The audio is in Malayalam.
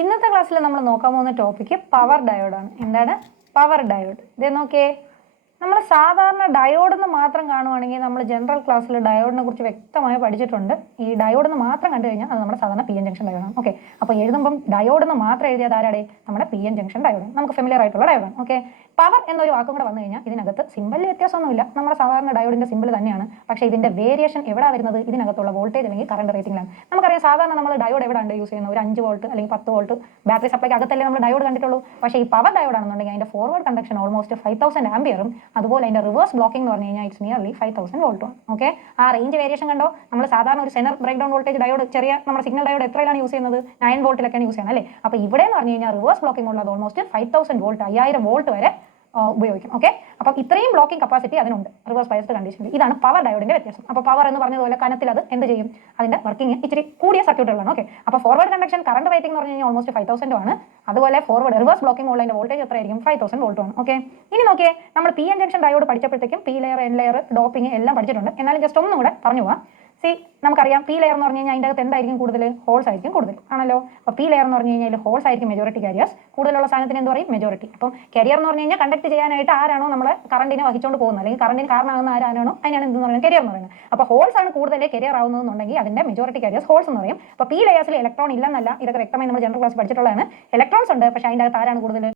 ഇന്നത്തെ ക്ലാസ്സിൽ നമ്മൾ നോക്കാൻ പോകുന്ന ടോപ്പിക്ക് പവർ ഡയോഡാണ്. എന്താണ് പവർ ഡയോഡ്? ഇത് നോക്കിയേ, നമ്മൾ സാധാരണ ഡയോഡെന്ന് മാത്രം കാണുവാണെങ്കിൽ നമ്മൾ ജനറൽ ക്ലാസ്സിൽ ഡയോഡിനെ കുറിച്ച് വ്യക്തമായി പഠിച്ചിട്ടുണ്ട്. ഈ ഡയോഡെന്ന് മാത്രം കണ്ടു കഴിഞ്ഞാൽ അത് നമ്മുടെ സാധാരണ പി എൻ ജംഗ്ഷൻ ഡയോഡാണ്. ഓക്കെ, അപ്പോൾ എഴുതുമ്പം ഡയോഡെന്ന് മാത്രം എഴുതിയത് ആരാടെ? നമ്മുടെ പി എൻ ജംഗ്ഷൻ ഡയോഡ്, നമുക്ക് ഫെമിലിയർ ആയിട്ടുള്ള ഡയോഡാണ്. ഓക്കെ, പവർ എന്നൊരു വാക്കും കൂടെ വന്നു കഴിഞ്ഞാൽ ഇതിനകത്ത് സിമ്പിളിൽ വ്യത്യാസമൊന്നുമില്ല, നമ്മുടെ സാധാരണ ഡയോഡിന്റെ സിമ്പിൾ തന്നെയാണ്. പക്ഷേ ഇതിന്റെ വേരിയേഷൻ എവിടെ വരുന്നത്? ഇതിനകത്തുള്ള വോൾട്ടേജ് അല്ലെങ്കിൽ കറണ്ട് റേറ്റിംഗിലാണ്. നമുക്കറിയാം സാധാരണ നമ്മൾ ഡയോഡ് എവിടെയാണ് യൂസ് ചെയ്യുന്നത്? ഒരു 5 വോൾട്ട് അല്ലെങ്കിൽ 10 വോൾട്ട് ബാറ്ററി സപ്ലൈക്ക് അകത്തല്ലേ നമ്മൾ ഡയോഡ് കണ്ടിട്ടുള്ളൂ. പക്ഷേ ഈ പവർ ഡയോഡ് ആണെന്നുണ്ടെങ്കിൽ അതിന്റെ ഫോർവേഡ് കണ്ടക്ഷൻ ഓൾമോസ്റ്റ് 5000 ആംപിയറും അതുപോലെ അതിന്റെ റിവേഴ്സ് ബ്ലോക്കിംഗ് എന്ന് പറഞ്ഞു കഴിഞ്ഞാൽ ഇറ്റ്സ് നിയർലി 5000 വോൾട്ടും. ഓക്കെ, ആ റേഞ്ച് വേരിയേഷൻ കണ്ടോ? നമ്മൾ സാധാരണ ഒരു zener breakdown voltage diode, ചെറിയ നമ്മുടെ സിഗ്നൽ ഡയോഡ് എത്രയിലാണ് യൂസ് ചെയ്യുന്നത്? 9 വോൾട്ടിലൊക്കെയാണ് യൂസ് ചെയ്യുന്നത് അല്ലേ? അപ്പോൾ ഇവിടെ എന്ന് പറഞ്ഞു കഴിഞ്ഞാൽ റിവേഴ്സ് ബ്ലോക്കിംഗ് ഉള്ളത് ഓൾമോസ്റ്റ് 5000 വോൾട്ട്, 5000 വോൾട്ട് വരെ ഉപയോഗിക്കും. ഓക്കെ, അപ്പം ഇത്രയും ബ്ലോക്കിംഗ് കപ്പാസിറ്റി അതിനുണ്ട് റിവേഴ്സ് ബയസ്ഡ് കണ്ടീഷനിൽ. ഇതാണ് പവർ ഡയോഡിന്റെ വ്യത്യാസം. അപ്പോൾ പവർ എന്ന് പറഞ്ഞതുപോലെ കനത്തിൽ അത് എന്ത് ചെയ്യും? അതിന്റെ വർക്കിംഗ് ഇച്ചിരി കൂടിയ സർക്യൂട്ടുകളാണ്. ഓക്കെ, അപ്പോൾ ഫോർവേഡ് കണ്ടക്ഷൻ കറണ്ട് റേറ്റിംഗ് എന്ന് പറഞ്ഞു കഴിഞ്ഞാൽ ഓൾമോസ്റ്റ് 5000 ആണ്. അതുപോലെ ഫോർവേഡ് റിവേഴ്സ് ബ്ലോക്കിംഗ് ഉള്ളതിന്റെ വോൾട്ടേജ് എത്രയായിരിക്കും? 5000 വോൾട്ടും ആണ്. ഓക്കെ, ഇനി നോക്കിയേ, നമ്മൾ പി എൻ ജംഗ്ഷൻ ഡയോഡ് പഠിച്ചപ്പോഴത്തേക്കും P layer, N layer, doping എല്ലാം പഠിച്ചിട്ടുണ്ട്. എന്നാലും ജസ്റ്റ് ഒന്നും കൂടെ പറഞ്ഞു പോവാം. നമുക്കറിയാം പി ലെയർ എന്ന് പറഞ്ഞു കഴിഞ്ഞാൽ അതിൻ്റെ അകത്ത് എന്തായിരിക്കും കൂടുതൽ? ഹോൾസ് ആയിരിക്കും കൂടുതൽ, ആണല്ലോ. അപ്പോൾ പി ലെയർ എന്ന് പറഞ്ഞു കഴിഞ്ഞാൽ ഹോൾസ് ആയിരിക്കും മെജോറിറ്റി കാരിയേഴ്സ്. കൂടുതലുള്ള സാധനത്തിന് എന്ത് പറയും? മെജോറിറ്റി. അപ്പം കരിയർ എന്ന് പറഞ്ഞു കഴിഞ്ഞാൽ കണ്ടക്ട് ചെയ്യാനായിട്ട് ആരാണോ നമ്മളെ കറണ്ടിനെ വഹിച്ചുകൊണ്ട് പോകുന്നത് അല്ലെങ്കിൽ കറണ്ടിന് കാരണമാകുന്ന ആരാണോ അതിനാണ് എന്തെന്ന് പറയുന്നത്? കരിയർ എന്ന് പറയുന്നത്. അപ്പോൾ ഹോൾസ് ആണ് കൂടുതൽ കരിയർ ആവുന്നതെന്നുണ്ടെങ്കിൽ അതിന്റെ മെജോറിറ്റി കാരിയേഴ്സ് ഹോൾസ് എന്ന് പറയും. അപ്പോൾ പി ലെയേഴ്സിൽ ഇലക്ട്രോൺ ഇല്ലെന്നല്ല, ഇതൊക്കെ വ്യക്തമായി നമ്മൾ ജനറൽ ക്ലാസ് പഠിച്ചിട്ടുള്ളതാണ്. ഇലക്ട്രോൺസ് ഉണ്ട്, പക്ഷേ അതിൻ്റെ അകത്ത് ആരാണ് കൂടുതൽ?